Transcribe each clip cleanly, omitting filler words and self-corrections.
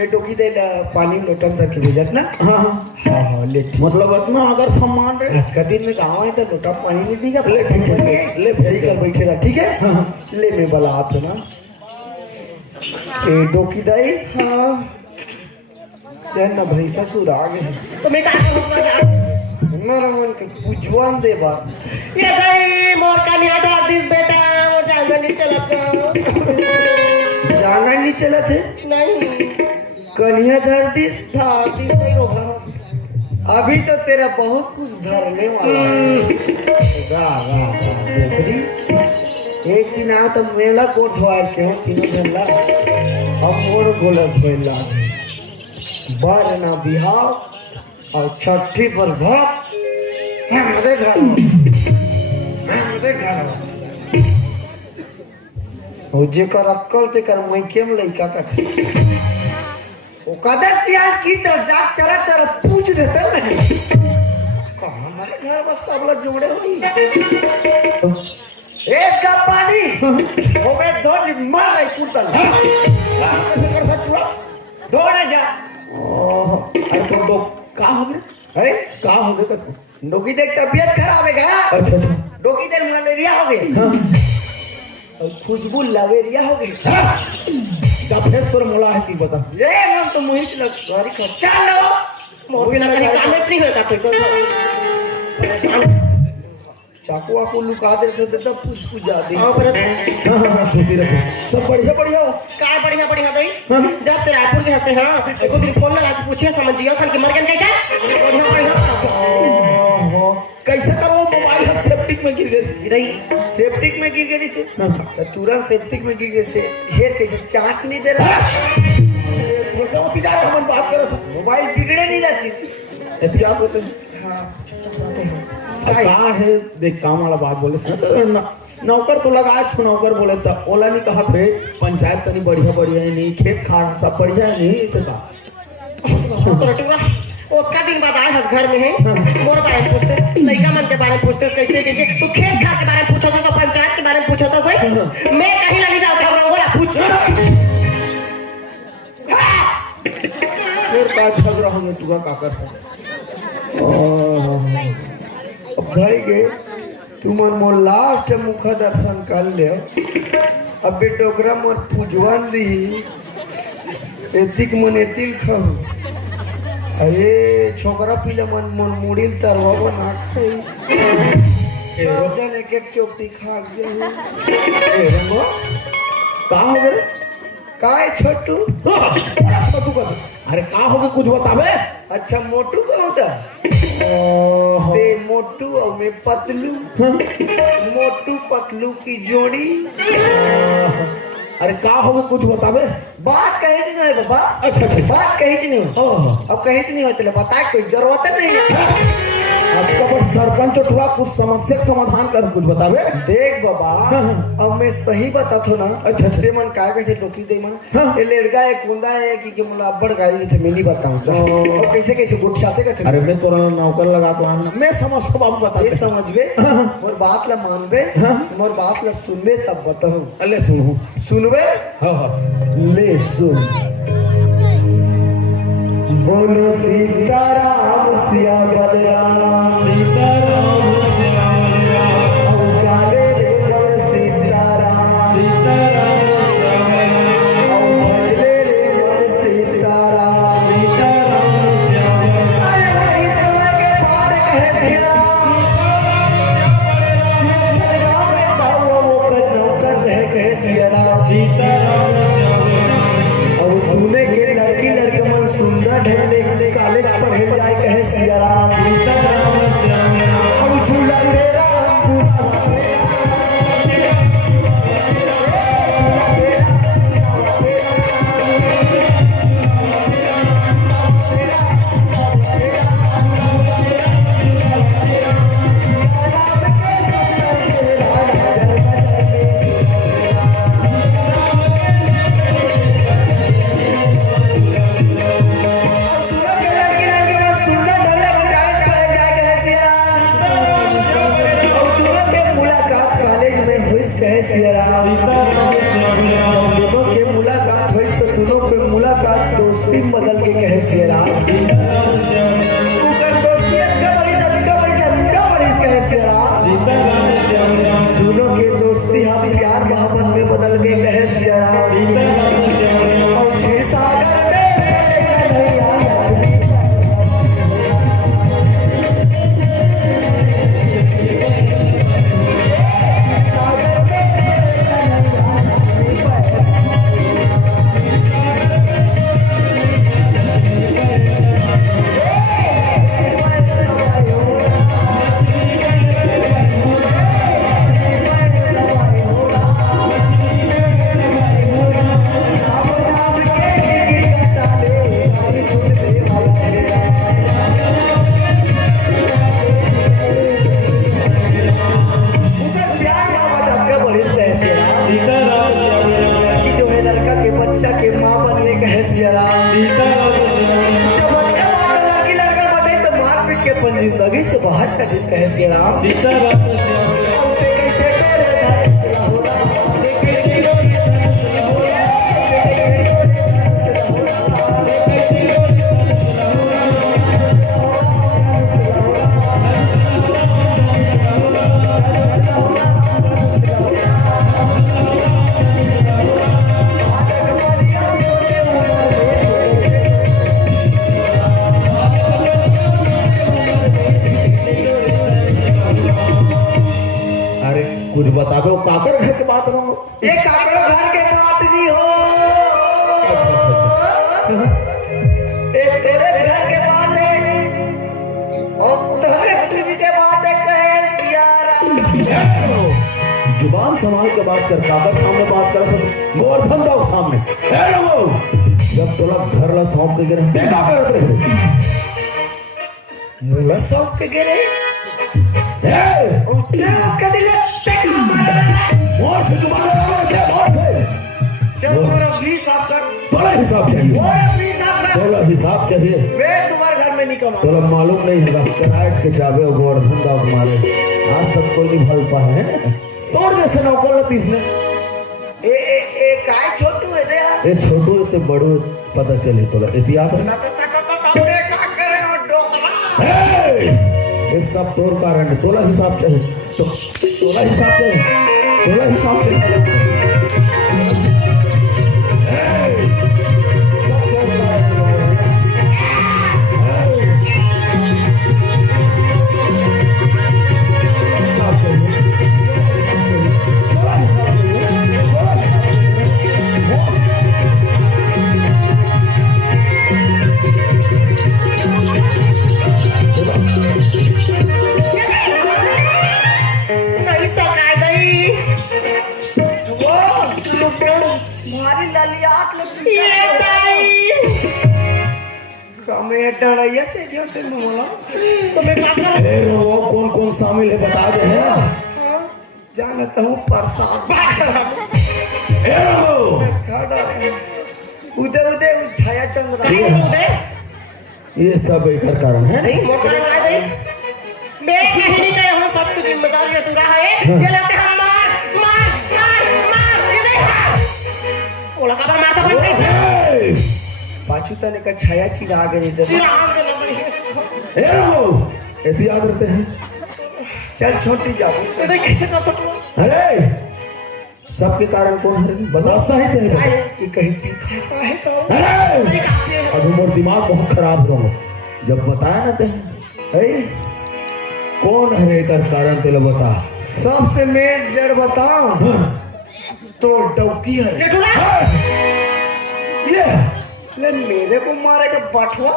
मैं डोकी दे पानी में लोटम तक के भेजत ना। हाँ हाँ हाँ ले ठीक। मतलब इतना अगर सम्मान रे कदीन में गाँव है तो लोटा पानी नहीं देगा। ले ठीक है ले भेज कर बैठे रहा ठीक है। हाँ ले मैं बला हाथ ना के डोकी दाई। हाँ यार ना भाई ससुर आ गए तो मैं कहा मेरा मन के पुजवान दे बा ये दाई मोर का नहीं आधार दिस बेटा मोर जांगा नहीं चलत जांगा नहीं चला थे नहीं कन्या धर दिस धार दिस नहीं होगा। अभी तो तेरा बहुत कुछ धरने वाला है। एक दिन आ तो मेला कोट धोआर के हो तीनों झंडा हम मोर गोलत होइला बार ना बिहाव और छठी पर भक्त हमारे घर हो जेकर अक्कल ते कर मैके में लइका का थे ओ कदा सियाल की तरह जाग चला चला पूछ देता मैं कहा हमारे घर में सब लोग जोड़े हुई एक कप पानी होवे दो मार रही कुर्तन कैसे कर सकता दौड़े जा अरे तो लोग का हो गए है का हो गए कसम डोकी देख तबियत खराब है क्या। अच्छा अच्छा डोकी देख मलेरिया हो गई और खुशबू लवेरिया हो गई। फेस पर मोला है की बता ये मन तो मोहित लग गाड़ी का चल लो मोर बिना कहीं काम नहीं होगा कोई को परेशान चाकू वाकू लुका दे तो देता पूछ जाती। हां पर हाँ खुशी रखो सब बढ़िया बढ़िया हो काय बढ़िया बढ़िया दई जब से रायपुर के हंसते हां एको दिन फोन लगा के पूछिए समझियो था कि मर गए क्या बढ़िया बढ़िया कैसे करो मोबाइल का सेप्टिक में गिर गई रही सेप्टिक में गिर गई से तो तुरंत सेप्टिक में गिर गई से हेर कैसे चाट नहीं दे रहा बोलता हूँ सीधा हम बात कर रहा था मोबाइल बिगड़े नहीं रहती। एहतियात होते हाँ कहा है देख काम वाला बात बोले नौकर तो लगाए छु नौकर बोले तो ओला नहीं कहा रे पंचायत तनी बढ़िया बढ़िया है नहीं खेत खाना सब बढ़िया है नहीं इसे का ओ का दिन बाद आए हस घर में है मोर बारे में पूछते लड़का मन के बारे में पूछते कैसे कैसे तू खेत खा के बारे में पूछा था सब पंचायत के बारे में पूछा था सही मैं कहीं नहीं जाता हूं बोला पूछ फिर का झगड़ा होने तू का कर भाई गे तुमन मोर लास्ट मुख दर्शन कर ले अबे डोगरा मोर पूजवान दी एतिक मन एतिल खाऊ अरे छोकरा पीला मन मन मुड़िल तरवा बना खाई सब जन एक एक चोपटी खा जाए का हो गए काय छोटू अरे का हो गए कुछ बतावे अच्छा मोटू का होता ते मोटू और मैं पतलू मोटू पतलू की जोड़ी अरे का हो गए कुछ बतावे बात कहीं से नहीं है बाबा। अच्छा अच्छा बात कहीं से नहीं हो अब कहीं से नहीं होते ले बता कोई जरूरत नहीं है आपका पर सरपंच उठवा कुछ समस्या का समाधान कर कुछ बतावे देख बाबा अब मैं सही बता थो ना। अच्छा अच्छा दे मन काय कैसे टोकी दे मन ये लड़का है कुंदा है कि मुला अब्बड़ गाड़ी थे मिली बताऊं और कैसे कैसे गुटछाते का अरे मैं तोरा नौकर लगा तो आना मैं समझ सब आप बता ये समझबे मोर बात ला मानबे मोर बात ला सुनबे तब बताऊं। अल्ले सुनो सुनबे हां हां ले सुन बोलो सीताराम सिया बलराम सीताराम सिया बलराम काले रे बोलो सीताराम सीताराम सिया बलराम भजले रे बोलो सीताराम सीताराम सिया बलराम अरे इस समय के बाद कहे सिया गाँव में दाऊ वो कर नौकर रह कहे सिया राम सीताराम सिया बलराम और तूने के लड़की लड़के मन सुंदर ढेले कॉलेज पढ़े जाए कहे सिया राम सीताराम हम झूला रे राम झूला श्री राम उकर दोस्तियत का बड़ी कहे श्री राम दोनों के दोस्ती हम प्यार मोहब्बत में बदल गए कहे श्री राम और क्षीर सागर में कन्हैया लक्ष्मी जिंदगी से बाहर का जिसका है श्री राम कैसे करे भाई चला होगा कुछ बता दो काकर घर के बात रहो ये काकड़ो घर के बात नहीं हो ये तेरे घर के बात है और तेरे तुझी के बात है कहे सिया राम जुबान संभाल के बात कर काकर सामने बात कर तो गोवर्धन दाऊ सामने ए लोगो जब तोला घर ला सौंप के गिरे ते का करत रहे मुला सौंप के गिरे ए ओ तेरा कदिले और से तुम्हारा क्या बात है चल पूरा प्लीज साफ कर तोला हिसाब चाहिए पूरा प्लीज साफ कर तोला हिसाब चाहिए मैं तुम्हारे घर में नहीं कमा तोला मालूम नहीं है कराट के चाबे और गोवर्धन दाऊ मारे आज तक कोई नहीं भल पा है तोड़ जैसे नौकर लतीस ने ए काय छोटू है दे ए छोटू ते बड़ू पता चले तोला इतिहास मैं का करे और डोकला ये सब तोर कारण है तोला हिसाब चाहिए तो तोला हिसाब चाहिए तोला हिसाब चाहिए डरैया चाहिए ते मोला तो मैं क्या करूं ए वो कौन शामिल है बता दे है जानता हूँ प्रसाद ए मैं क्या डरे उदय उदय छाया चंद्र ये सब एक कारण है नहीं मोटर का दे मैं नहीं कह हूं सब कुछ जिम्मेदारी है तू रहा है ये लगते हम मार ये देखा ओला का मारता कोई कैसे पाछू तने का छाया चिरा गए इधर चिराग लगे ए एती याद रहते हैं चल छोटी जाओ तो कैसे ना तो अरे सबके कारण कौन है बता सही चाहिए ये कहीं पी खाता है का अरे अब मोर दिमाग बहुत खराब हो रहा जब बताया ना ते कौन है कर कारण तेरे बता सबसे मेन जड़ बताओ तो डौकी है ये ले मेरे को मारेगा बटवा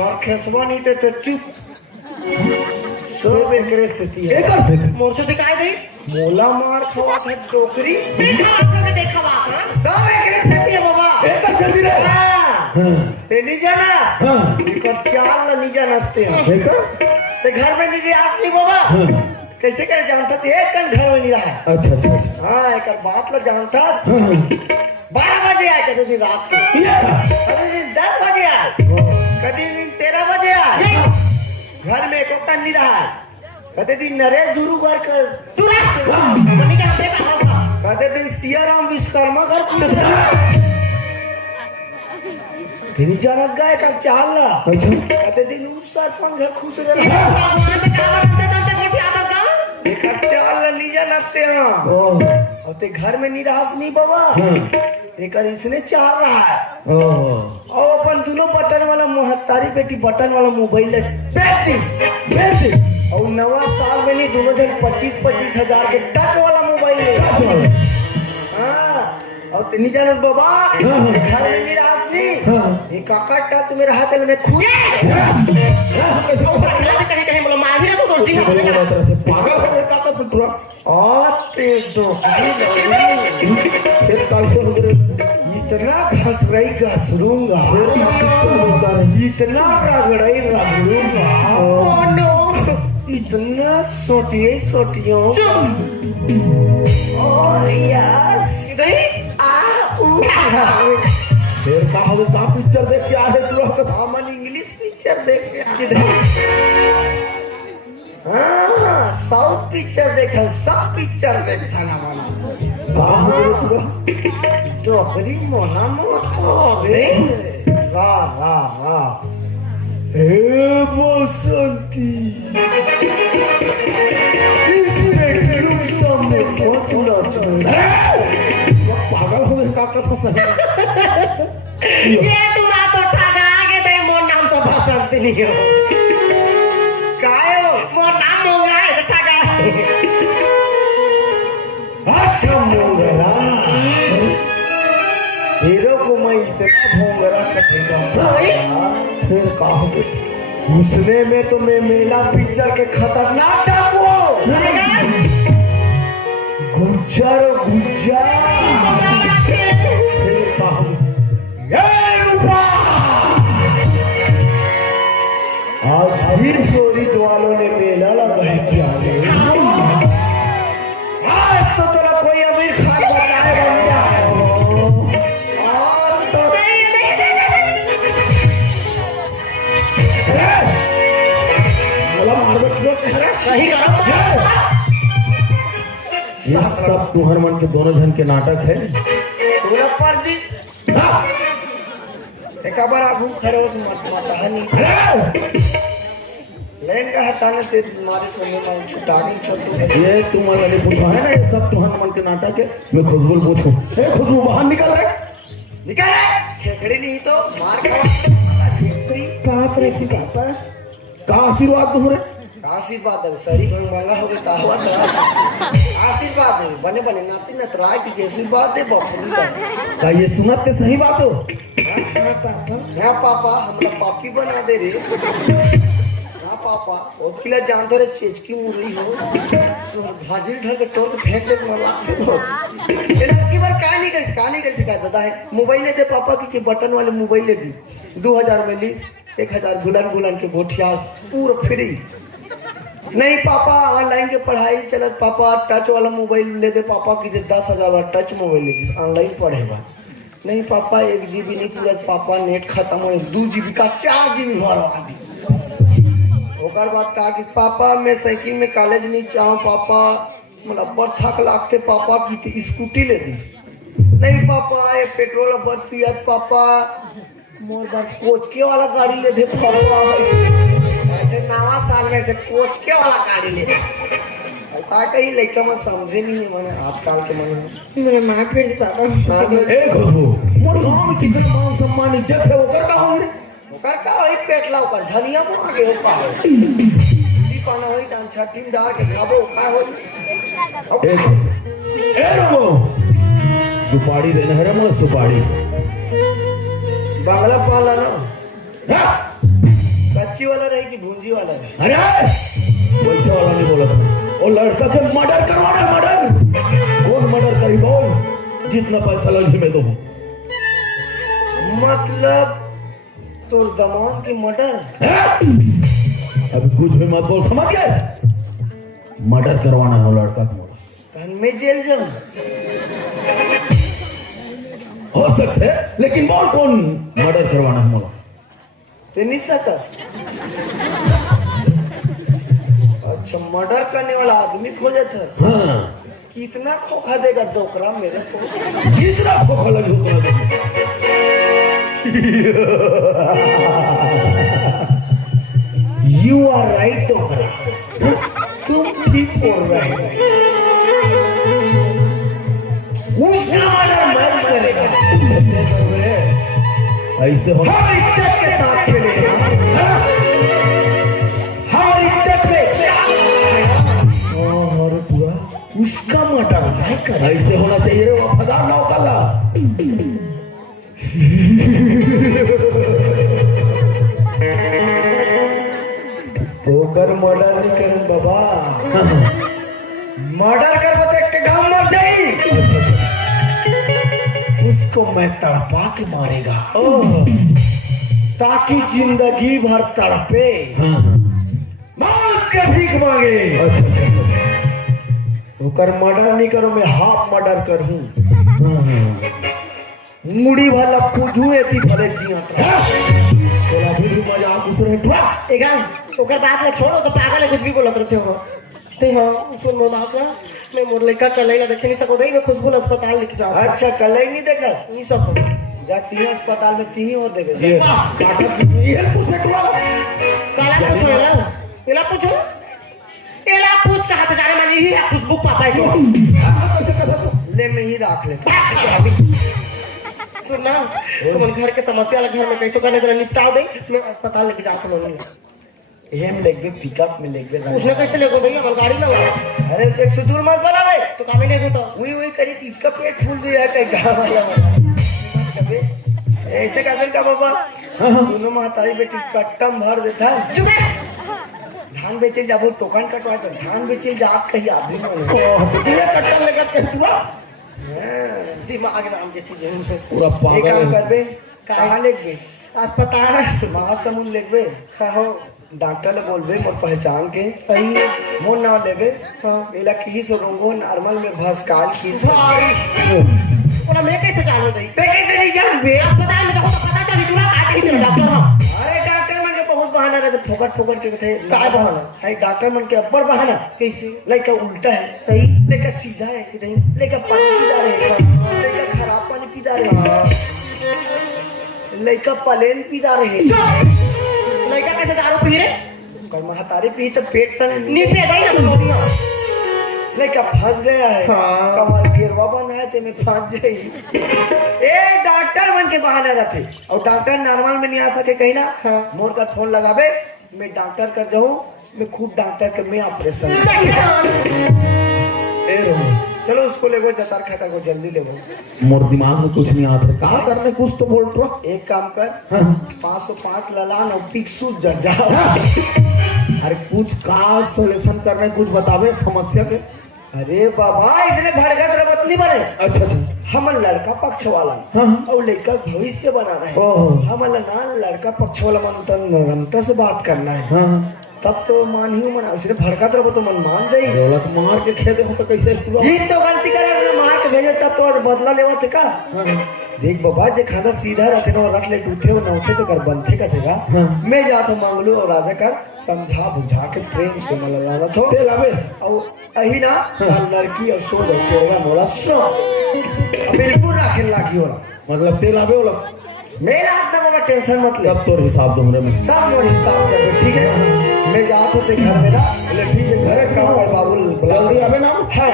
और खेसवा नहीं थे तो चुप सब एकरे स्थिति है एकर से मोर से दिखाई दे मोला मार खवा था टोकरी देखा बात सब एकरे स्थिति है बाबा एकर से रे ते नहीं जाना हां एकर चाल नहीं जानते हैं एकर ते घर में नहीं आसनी बाबा कैसे करे जानता थे एक कन घर में नहीं रहा अच्छा हाँ एक बात ला जानता 12 बजे आए कभी दिन रात को कभी दिन 10 बजे आए कभी दिन 13 बजे आए घर में एक कन नहीं रहा कभी दिन नरेश गुरु घर कर कभी दिन सियाराम विश्वकर्मा घर तेरी जानत गाय का चाल ला अच्छा कहते दिन सरपंच घर खुश रहे भगवान से काम करते करते कोठी आदत का एक चाल ला ली जानते हैं ओह और ते घर में निराश नहीं बाबा एक इसने चार रहा है ओह और अपन दोनों बटन वाला मुहत्तारी बेटी बटन वाला मोबाइल ले 35 और नवा साल में नहीं दोनों जन 25 हजार के टच वाला मोबाइल ले हाँ और तेनी जानत बाबा घर में निराश नहीं एक काका टच में रहा तेल में खुद कहीं कहीं बोलो मार भी ना तो जी पागल हो गया काका फटुआ आते दो फिर कैसे हो गए इतना घस रही घसरूंगा इतना रगड़ाई रगड़ूंगा ओह नो इतना सोटियों ओह यस फिर कहा वो का पिक्चर देख के आए तू हमन इंग्लिश पिक्चर देख के हाँ साउथ पिक्चर देखा सब पिक्चर देखा ना माना डोकरी मोना मोना रा रा रा हे बसंती इसने तेरे सामने बहुत नाच पागल हो गए काका तो सही ये टूरा तो ठगा आगे दे मोर नाम तो बसंत नहीं हो काय हो मोर नाम मोंगरा है तो ठगा अच्छा मोंगरा हीरो को मैं इतना भोंगरा करेगा फिर कहा हो गए उसने में तो मैं मेला पिक्चर के खतरनाक डाकू गुज्जर फिर कहा हो ये रूपा आज फिर चोरी वालों ने मेला लगा है क्या आज तो तेरा कोई अमीर खान बचाएगा क्या आज तो बोला मार बैठो सही करो ये सब तुहर मन के दोनों जन के नाटक है पूरा परदिस एक बार आप खड़े हो तो माता नहीं लेन का हटाने से तुम्हारे समय में छुटानी छोटू है ये तुम वाले पूछो है ना ये सब तुहर मन के नाटक है मैं खुशबू पूछूं ए खुशबू बाहर निकल रहे निकल खेकड़ी नहीं तो मार खा बाप रे पापा का आशीर्वाद तुम्हारे आशीर्वाद है सरी मंगा हो गया हुआ था आशीर्वाद है बने बने नाती नतराय की आशीर्वाद है बापू का ये सुनत ते सही बात हो हाँ पापा हमरा पापी बना दे रे हाँ पापा वो किला जानते रे चेचकी मुरली हो तो भाजी ढक के तोड़ फेंक दे न लागते हो चल की बार का नहीं करी का दादा है मोबाइल ले दे पापा की बटन वाले मोबाइल ले दी 2000 में ली 1000 गुलन के गोठिया पूरा फ्री नहीं पापा ऑनलाइन के पढ़ाई चलत पापा टच वाला मोबाइल ले दे पापा की 10,000 वाला टच मोबाइल ले दी ऑनलाइन पढ़ेगा नहीं पापा 1 GB नहीं पूरा पापा नेट खत्म हो 2 GB का 4 GB भरवा दी ओकर बाद कहा कि पापा मैं साइकिल में कॉलेज नहीं चाहूँ पापा मतलब बड़ थक लागते पापा की स्कूटी ले दी नहीं पापा ये पेट्रोल बड़ पियत पापा मोर बार कोच के वाला गाड़ी ले दे पापा ऐसे नवा साल में से कोच के वाला गाड़ी ले का कही लड़का में समझे नहीं है मैंने आजकल के मन मेरे माँ फिर पापा ए खुशबू मोर गांव में कितना मान सम्मान इज्जत है ओकर का हो रे ओकर का होई पेट ला ओकर धनिया में आगे हो का दी पाना होई दान छठीन डार के खाबो का होई ए रुको सुपारी देना है रे मोर सुपारी बांग्ला पाला ना हाँ? कच्ची वाला रहे कि भूंजी वाला रहे अरे वैसे वाला नहीं बोला वो लड़का के मर्डर करवाना मर्डर कौन मर्डर करी बोल जितना पैसा लगे मैं दूं मतलब तोर दमान की मर्डर अभी कुछ भी मत बोल समझ गए मर्डर करवाना है वो लड़का को तन में जेल जाऊं हो सकते है लेकिन बोल कौन मर्डर करवाना है मोला ते नहीं सका अच्छा मर्डर करने वाला आदमी खोजे था हाँ कितना खोखा देगा डोकरा मेरे को जितना खोखा लगे उतना दे यू आर राइट डोकरा, तुम ठीक बोल रहे हो। उसका वाला मैच करेगा, ऐसे हो हर इज्जत के साथ खेलेगा, हर इज्जत में। और बुआ उसका मर्डर नहीं करेगा। ऐसे होना चाहिए रे वफादार नौकला। ओकर मर्डर नहीं करें बाबा, मर्डर कर तो एक गांव मर जाई, उसको मैं तड़पा के मारेगा ताकि जिंदगी भर तड़पे, मौत के भीख मांगे। ओकर मर्डर नहीं करो, मैं हाफ मर्डर करूं, मुड़ी भला पूजू एती भले जियात रहा। तेरा भी मजाक उस रहे टुआ। एकदम ओकर बात ले छोड़ो तो पागल है, कुछ भी बोलत रहते हो ते। हाँ सुन मोना का मैं मोर लड़का कल नहीं देखे नहीं सको दई, मैं खुशबू अस्पताल लेके जाऊं। अच्छा कल ही नहीं देखा, नहीं सको जाती है अस्पताल में ती ही हो देवे। ये पूछे टुआ काला पूछो एला पूछो एला पूछ के हाथ जाने मानी ही खुशबू पापा है को ले मैं ही रख ले। सुन ना तुम घर के समस्या घर में कैसे करने तेरा निपटाओ दे, मैं अस्पताल लेके जाता हूं। हम लेके पिकअप में लेके उसने कैसे लेको दई अपन गाड़ी में। अरे एक सुदूर मत बोला भाई, तो कामे लेको तो वही वही करी कि इसका पेट फूल दिया कहीं गाँव वाला कभी ऐसे कहते का बाबा दोनों महतारी बेटी कट्टम भर देता। चुप धान बेचे जाबो टोकन कटवा तो धान बेचे जा आप कहीं आप भी मन कट्टा लेकर के टुआ दिमाग नाम के चीज है पूरा एक पागल काम है। करबे कहाँ लेके अस्पताल महासमुंद लेके हो डॉक्टर ले बोलबे मोर पहचान के सही मोर नाम लेबे हाँ एला की से रोंगो नॉर्मल में भस्काल की भाई ओना मैं कैसे जानू दई ते कैसे नहीं जान बे अस्पताल में जाओ तो पता चली तू ना काटे ही डॉक्टर हो। अरे डॉक्टर मन के बहुत बहाना रहते फोकट फोकट के थे काय बहाना? है डॉक्टर मन के अब्बर बहाना कैसे लड़का उल्टा है सही लड़का सीधा है लड़का पानी पीता रहे लड़का खराब पानी पीता रहे लड़का पलेन पीता रहे लड़का कैसे दारू पी रे कर महतारी पी तो पेट तले नी पे दई ना बोलियो लड़का फंस गया है हाँ। कमर गिरवा बंधा है ते में फंस जाई ए डॉक्टर मन के बहाने रहते और डॉक्टर नॉर्मल में नहीं आ सके कहीं ना हाँ। मोर का फोन लगावे मैं डॉक्टर कर जाऊं मैं खूब डॉक्टर के मैं ऑपरेशन ए रो चलो उसको ले गो जतार खाता को जल्दी ले गो मोर दिमाग में कुछ नहीं आता कहा करने कुछ तो बोल टुआ। एक काम कर 505 ललान और पिक्सू जा अरे कुछ का सॉल्यूशन करने कुछ बतावे समस्या के। अरे बाबा इसलिए भड़कत रबत नहीं बने अच्छा अच्छा हम लड़का पक्ष वाला हाँ। और लड़का भविष्य बनाना है ओहो। हम ना लड़का पक्ष वाला मन नरमता से बात करना है हाँ तब तो मान ही मना इसलिए भड़कत रहो तो मन मान जाई बोला तो मार के खेदे हो तो कैसे टुआ। ही तो गलती करे मार के भेजे तब तो और बदला लेवा थे का हाँ। देख बाबा जे खाना सीधा रहते ना और रख ले टूटे और नौते तो कर बनते का देगा हाँ। मैं जाता मांगलू और राजा कर समझा बुझा के प्रेम से मलवाना थो तेल आवे और अही ना लड़की और सो लड़केगा मोला सो अब बिल्कुल राखे लागी हो मतलब तेल आवे बोला मेरा हाथ ना बाबा टेंशन मत ले तब तोर हिसाब दो हमरे में तब मोर हिसाब कर ठीक है मैं जाता हूँ घर में ना ठीक है घर काम और बाबू जल्दी आवे ना। हाँ